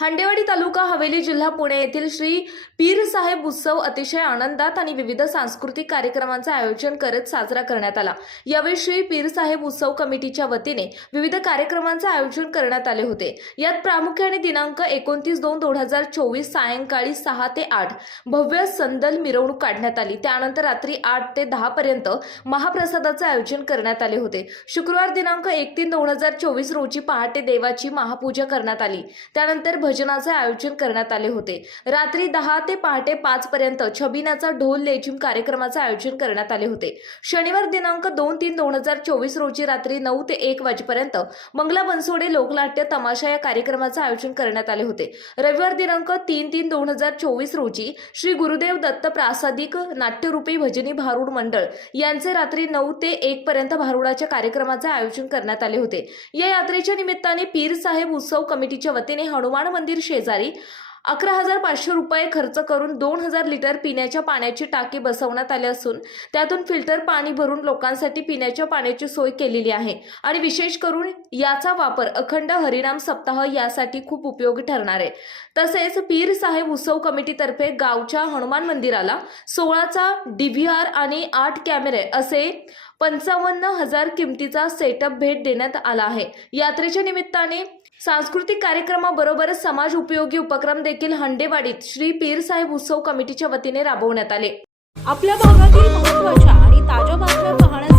हंडेवाडी तालुका हवेली जिल्हा पुणे येथील श्री पीर साहेब उत्सव अतिशय आनंदात आणि विविध सांस्कृतिक कार्यक्रमांचं आयोजन करत साजरा करण्यात आला. यावेळी श्री पीर साहेब उत्सव कमिटीच्या वतीने विविध कार्यक्रमांचे आयोजन करण्यात आले होते. यात प्रामुख्याने दिनांक एकोणतीस दोन दोन हजार चोवीस सायंकाळी सहा ते आठ भव्य संदल मिरवणूक काढण्यात आली. त्यानंतर रात्री आठ ते दहा पर्यंत महाप्रसादाचे आयोजन करण्यात आले होते. शुक्रवार दिनांक एक तीन दोन हजार चोवीस रोजी पहाटे देवाची महापूजा करण्यात आली. त्यानंतर भजनाचे आयोजन करण्यात आले होते. रात्री दहा ते पहाटे पाच पर्यंत छबिनाचा ढोल लेझिम कार्यक्रमाचे आयोजन करण्यात आले होते. शनिवार दिनांक दोन तीन दोन हजार चोवीस रोजी रात्री नऊ ते एक वाजेपर्यंत मंगला बनसोडे लोकनाट्य तमाशा या कार्यक्रमाचे आयोजन करण्यात आले होते. रविवार दिनांक तीन तीन दोन हजार चोवीस रोजी श्री गुरुदेव दत्त प्रासादिक नाट्यरूपी भजनी भारूड मंडळ यांचे रात्री नऊ ते एक पर्यंत भारुडाच्या कार्यक्रमाचे आयोजन करण्यात आले होते. या यात्रेच्या निमित्ताने पीर साहेब उत्सव कमिटीच्या वतीने हनुमान मंदिर शेजारी अकरा हजार पाचशे रुपये खर्च करून दोन हजार लिटर पिण्याच्या पाण्याची टाकी बसवण्यात आली असून त्यातून फिल्टर पाणी भरून लोकांसाठी पिण्याच्या पाण्याची सोय केलेली आहे. आणि विशेष करून याचा वापर अखंड हरिनाम सप्ताह यासाठी खूप उपयोगी ठरणार आहे. तसेच पीर साहेब उत्सव कमिटीतर्फे गावच्या हनुमान मंदिराला सोळाचा डीव्हीआर आणि आठ कॅमेरे असे पंचावन्न हजार किमतीचा सेटअप भेट देण्यात आला आहे. यात्रेच्या निमित्ताने सांस्कृतिक कार्यक्रमाबरोबरच समाज उपयोगी उपक्रम देखील हंडेवाडीत श्री पीर साहेब उत्सव कमिटीच्या वतीने राबवण्यात आले. आपल्या भागातील महत्त्वाच्या आणि ताज्या बातम्या पाहण्यासाठी